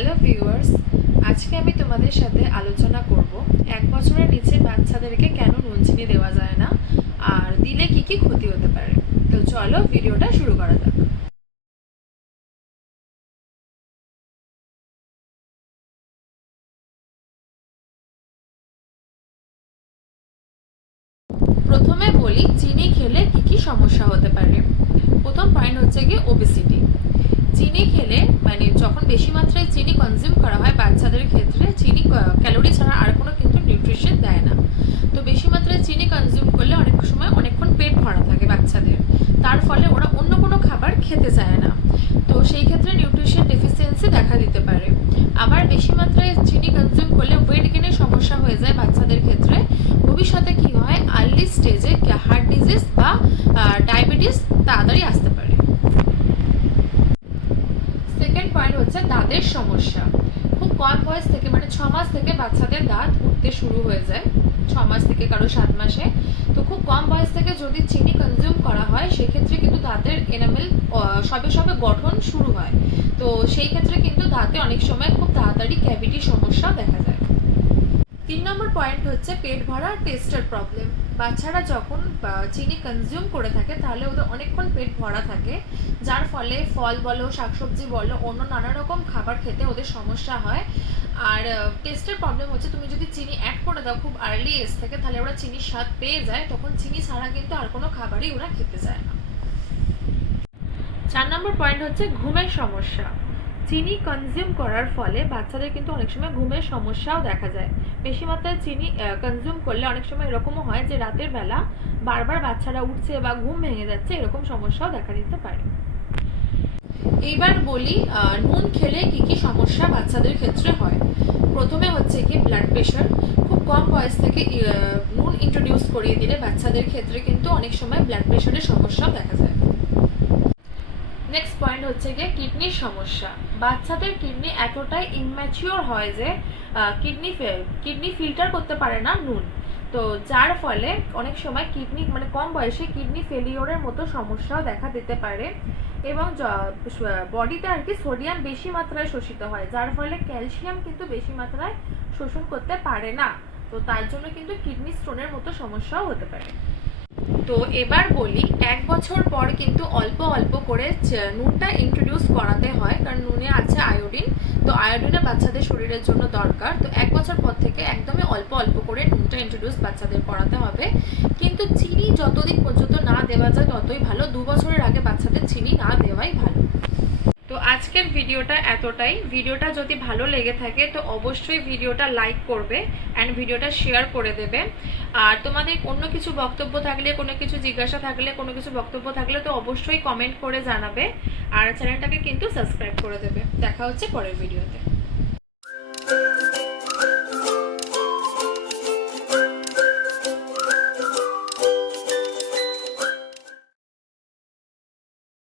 Hello viewers, আজকে আমি তোমাদের সাথে আলোচনা করব এক বছরের নিচে বাচ্চাদেরকে কেন নুন চিনি দেওয়া যায় না আর দিলে কি কি ক্ষতি হতে পারে। তো চলো ভিডিওটা শুরু করা যাক। প্রথমে বলি, চিনি খেলে কি কি সমস্যা হতে পারে? প্রথম পয়েন্ট হচ্ছে গিয়ে ওবেসিটি চিনি খেলে মানে যখন বেশি মাত্রায় চিনি কনজিউম করা হয় বাচ্চাদের ক্ষেত্রে, চিনি ক্যালোরি ছাড়া আর কোনো কিন্তু নিউট্রিশন দেয় না। তো বেশি মাত্রায় চিনি কনজিউম করলে অনেক সময় অনেকক্ষণ পেট ভরা থাকে বাচ্চাদের। তার ফলে ওরা অন্য কোনো খাবার খেতে চায় না। তো সেই ক্ষেত্রে নিউট্রিশন ডেফিসিয়েন্সি দেখা দিতে পারে। আবার বেশি মাত্রায় চিনি কনজিউম করলে ওয়েট গেনের সমস্যা হয়ে যায় বাচ্চাদের ক্ষেত্রে। ভবিষ্যতে কি হয়? আর্লি স্টেজে হার্ট ডিজিজ বা ডায়াবেটিস তাড়াতাড়ি আসতে পারে। পয়েন্ট হচ্ছে দাঁতের সমস্যা। খুব কম বয়স থেকে মানে ছ মাস থেকে বাচ্চাদের দাঁত উঠতে শুরু হয়ে যায়, ছ মাস থেকে কারও সাত মাসে। তো খুব কম বয়স থেকে যদি চিনি কনজিউম করা হয়, সেক্ষেত্রে কিন্তু দাঁতের এনামেল সবে সবে গঠন শুরু হয়। তো সেই ক্ষেত্রে কিন্তু দাঁতে অনেক সময় খুব তাড়াতাড়ি ক্যাভিটি সমস্যা দেখা যায়। তিন নম্বর পয়েন্ট হচ্ছে পেট ভরা টেস্টের প্রবলেম বাচ্চারা যখন চিনি কনজিউম করে থাকে, তাহলে ওদের অনেকক্ষণ পেট ভরা থাকে। যার ফলে ফল বলো, শাকসবজি বলো, অন্য নানা রকম খাবার খেতে ওদের সমস্যা হয়। আর টেস্টের প্রবলেম হচ্ছে, তুমি যদি চিনি অ্যাড করে দাও খুব আর্লি এজ থেকে, তাহলে ওরা চিনির স্বাদ পেয়ে যায়। তখন চিনি ছাড়া কিন্তু আর কোনো খাবারই ওরা খেতে চায় না। চার নম্বর পয়েন্ট হচ্ছে, ঘুমের সমস্যা। চিনি কনজিউম করার ফলে বাচ্চাদের কিন্তু অনেক সময় ঘুমের সমস্যাও দেখা যায়। বেশি মাত্রায় চিনি কনজিউম করলে অনেক সময় এরকমও হয় যে রাতের বেলা বারবার বাচ্চারা উঠছে বা ঘুম ভেঙে যাচ্ছে, এরকম সমস্যাও দেখা দিতে পারে। এইবার বলি নুন খেলে কি কি সমস্যা বাচ্চাদের ক্ষেত্রে হয়? প্রথমে হচ্ছে কি ব্লাড প্রেশার খুব কম বয়স থেকে নুন ইন্ট্রোডিউস করিয়ে দিলে বাচ্চাদের ক্ষেত্রে কিন্তু অনেক সময় ব্লাড প্রেশারের সমস্যাও দেখা যায়। নেক্সট পয়েন্ট হচ্ছে গিয়ে কিডনির সমস্যা। বাচ্চাদের কিডনি এতটাই ইনম্যাচিওর হয় যে কিডনি কিডনি ফিল্টার করতে পারে না নুন। তো যার ফলে অনেক সময় কিডনি মানে কম বয়সে কিডনি ফেলিওরের মতো সমস্যাও দেখা দিতে পারে এবং বডিতে আর কি সোডিয়াম বেশি মাত্রায় শোষিত হয়, যার ফলে ক্যালসিয়াম কিন্তু বেশি মাত্রায় শোষণ করতে পারে না। তো তার জন্য কিন্তু কিডনি স্টোনের মতো সমস্যাও হতে পারে। তো এবার বলি, এক বছর পর কিন্তু অল্প অল্প করে নুনটা ইন্ট্রোডিউস করাতে হয়, কারণ নুনে আছে আয়োডিন তো আয়োডিনে বাচ্চাদের শরীরের জন্য দরকার। তো এক বছর পর থেকে একদমই অল্প অল্প করে নুনটা ইন্ট্রোডিউস বাচ্চাদের করাতে হবে। কিন্তু চিনি যতদিন পর্যন্ত না দেওয়া যায়, ততই ভালো। দু বছরের আগে বাচ্চাদের চিনি না দেওয়াই ভালো। ভিডিওটা এতটাই। ভিডিওটা যদি ভালো লেগে থাকে, তো অবশ্যই ভিডিওটা লাইক করবে অ্যান্ড ভিডিওটা শেয়ার করে দেবে। আর তোমাদের অন্য কিছু বক্তব্য থাকলে, কোনো কিছু জিজ্ঞাসা থাকলে, কোনো কিছু বক্তব্য থাকলে তো অবশ্যই কমেন্ট করে জানাবে। আর চ্যানেলটাকে কিন্তু সাবস্ক্রাইব করে দেবে। দেখা হচ্ছে পরের ভিডিওতে।